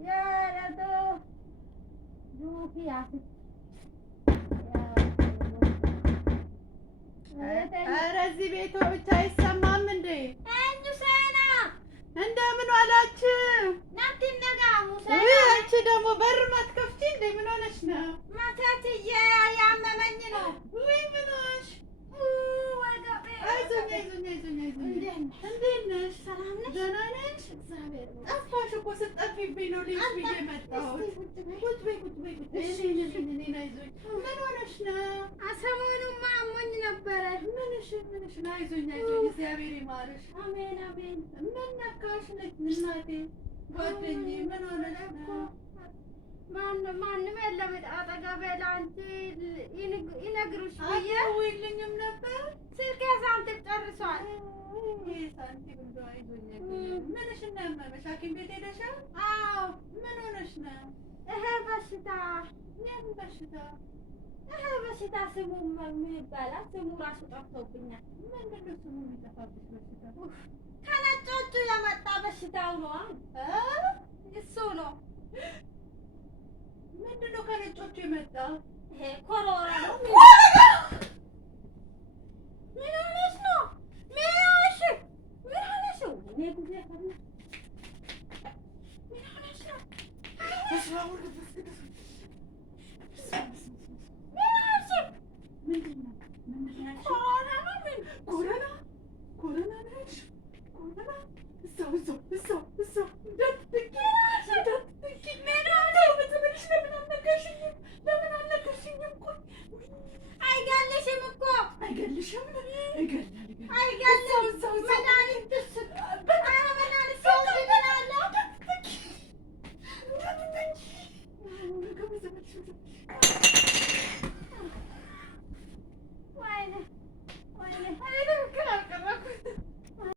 Ya tuh, Yuki ya. ኧረ እዚህ ቤቷ ብቻ አይሰማም እንዴ? ሙሴና እንደምን ዋላችሁ? ናቲነጋ ውይ ሙሴና አንቺ ደግሞ በር ማትከፍቺ እንዴ? ምን ሆነሽ ነው? ማታትዬ ያመመኝ ነው። ውይ ምን ሆንሽ? ወገቤ አይዞኝ አይዞኝ አይዞኝ አይዞኝ። እንዴት ነሽ? ሰላም ነሽ? ደህና ነሽ? እግዚአብሔር ይመስገን። ጠፋሽ እኮ ስትጠፊብኝ ነው ልጅ ብዬ መጣሁት። ቁጭ በይ ቁጭ በይ ቁጭ በይ። እኔን አይዞኝ። ምን ሆነሽ ነው? ሰሞኑንማ አሞኝ ነበረ። ምንሽ ነው? አይዞኝ አይዞኝ። እግዚአብሔር ይማርሽ። አሜን አሜን። ምን ነካሽ እናቴ? ጓደኛዬ ምን ሆነሽ ነው? ማንም የለም አጠገቤ ለአንቺ ይነግሩሽ ብዬ አትደውይልኝም ነበር? ስልኬ ሳንቲም ጨርሷል። ሳንቲም እንደው አይዞኝ አይዞኝ። ምንሽን ነው ያመመሽ? ሐኪም ቤት ሄደሻል? አዎ ምን ሆነሽ ነው? ይሄ በሽታ የምን በሽታ? ስሙ ምን ይባላል? ስሙ ራሱ ጠፍቶብኛል። ምንድን ነው ስሙ የሚጠፋብሽ በሽታ? ከነጮቹ የመጣ በሽታው ነው። እሱ ነው። ምንድን ነው ከነጮቹ የመጣው? ይሄ ኮሮና ነው። ምን ሆነሽ ነው? ምን ሆነሽ? ምን ሆነሽ? እኔ ጉዜ ፈላ። ምን ሆነሽ ነው?